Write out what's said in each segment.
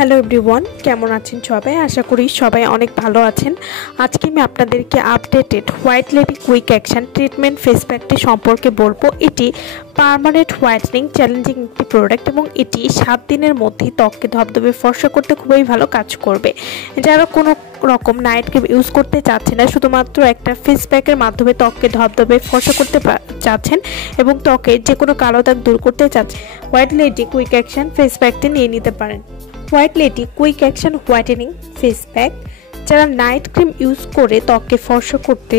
Hello everyone, কেমন আছেন সবাই? আশা করি সবাই অনেক ভালো আছেন। আজকে আমি আপনাদেরকে updated white lady quick action treatment face প্যাকটি সম্পর্কে বলবো। এটি পার্মানেন্ট হোয়াইটনিং চ্যালেঞ্জিং একটি প্রোডাক্ট এবং এটি 7 দিনের মধ্যেই ত্বককে ধবধবে ফর্সা করতে খুবই ভালো কাজ করবে। যারা কোনো রকম নাইট ক্রিম ইউজ করতে চাচ্ছেন না, শুধুমাত্র একটা ফেস প্যাকের মাধ্যমে ত্বককে ধবধবে ফর্সা করতে চাচ্ছেন এবং ত্বকের যে কোনো কালো দাগ দূর করতে চাচ্ছেন, white lady quick action face প্যাকটি নিয়ে নিতে পারেন। White lady quick action whitening face pack যারা নাইট ক্রিম ইউজ করে ত্বককে ফর্সা করতে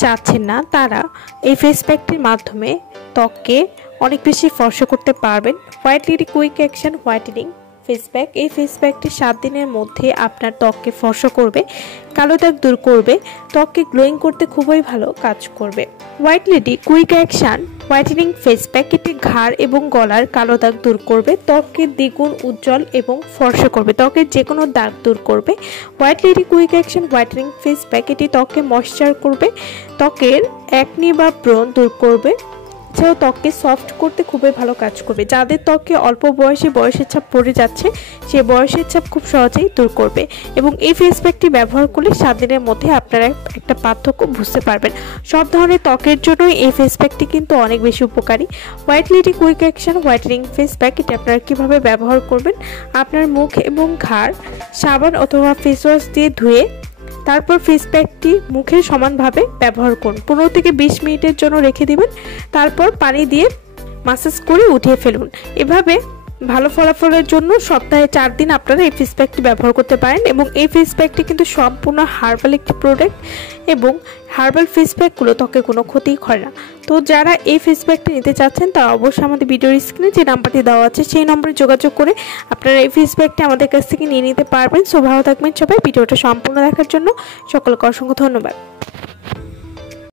চাচ্ছেন না, তারা এই ফেস প্যাকটির মাধ্যমে ত্বককে অনেক বেশি ফর্সা করতে পারবেন। White lady quick action whitening face pack, এই ফেস প্যাকটি 7 দিনের মধ্যে আপনার ত্বককে ফর্সা করবে, কালো দাগ দূর করবে, ত্বককে গ্লোয়িং করতে খুবই ভালো কাজ করবে। White lady quick action whitening face pack এটি ঘাড় এবং গলার কালো দাগ দূর করবে, ত্বককে দ্বিগুণ উজ্জ্বল এবং ফর্সা করবে, ত্বকের যে কোনো দাগ দূর করবে। White lady quick action whitening face pack এটি ত্বককে ময়েশ্চার করবে, ত্বকের একনি বা ব্রণ দূর করবে, এছাড়াও ত্বককে সফট করতে খুবই ভালো কাজ করবে। যাদের ত্বকে অল্প বয়সে বয়সের ছাপ পড়ে যাচ্ছে, সে বয়সের ছাপ খুব সহজেই দূর করবে এবং এই ফেস প্যাকটি ব্যবহার করলে 7 দিনের মধ্যে আপনারা একটা পার্থক্য বুঝতে পারবেন। সব ধরনের ত্বকের জন্যই এই ফেস প্যাকটি কিন্তু অনেক বেশি উপকারী। White lady quick action whitening face pack এটি আপনারা কীভাবে ব্যবহার করবেন, আপনার মুখ এবং ঘাড় সাবান অথবা ফেস ওয়াশ দিয়ে ধুয়ে তারপর ফেস প্যাকটি মুখে সমানভাবে ব্যবহার করুন। 15 থেকে 20 মিনিটের জন্য রেখে দিবেন, তারপর পানি দিয়ে মাসাজ করে উঠিয়ে ফেলুন। এভাবে ভালো ফলাফলের জন্য সপ্তাহে 4 দিন আপনারা এই ফেস প্যাকটি ব্যবহার করতে পারেন এবং এই ফেস প্যাকটি কিন্তু সম্পূর্ণ হার্বাল একটি প্রোডাক্ট এবং হার্বাল ফেস প্যাকগুলো ত্বকে কোনো ক্ষতি করে না। তো যারা এই ফেস প্যাকটি নিতে চাচ্ছেন তারা অবশ্যই আমাদের ভিডিওর স্ক্রিনে যে নাম্বারটি দেওয়া আছে সেই নম্বরে যোগাযোগ করে আপনারা এই ফেস প্যাকটি আমাদের কাছ থেকে নিয়ে নিতে পারবেন। সো ভালো থাকবেন সবাই। ভিডিওটা সম্পূর্ণ দেখার জন্য সকলকে অসংখ্য ধন্যবাদ।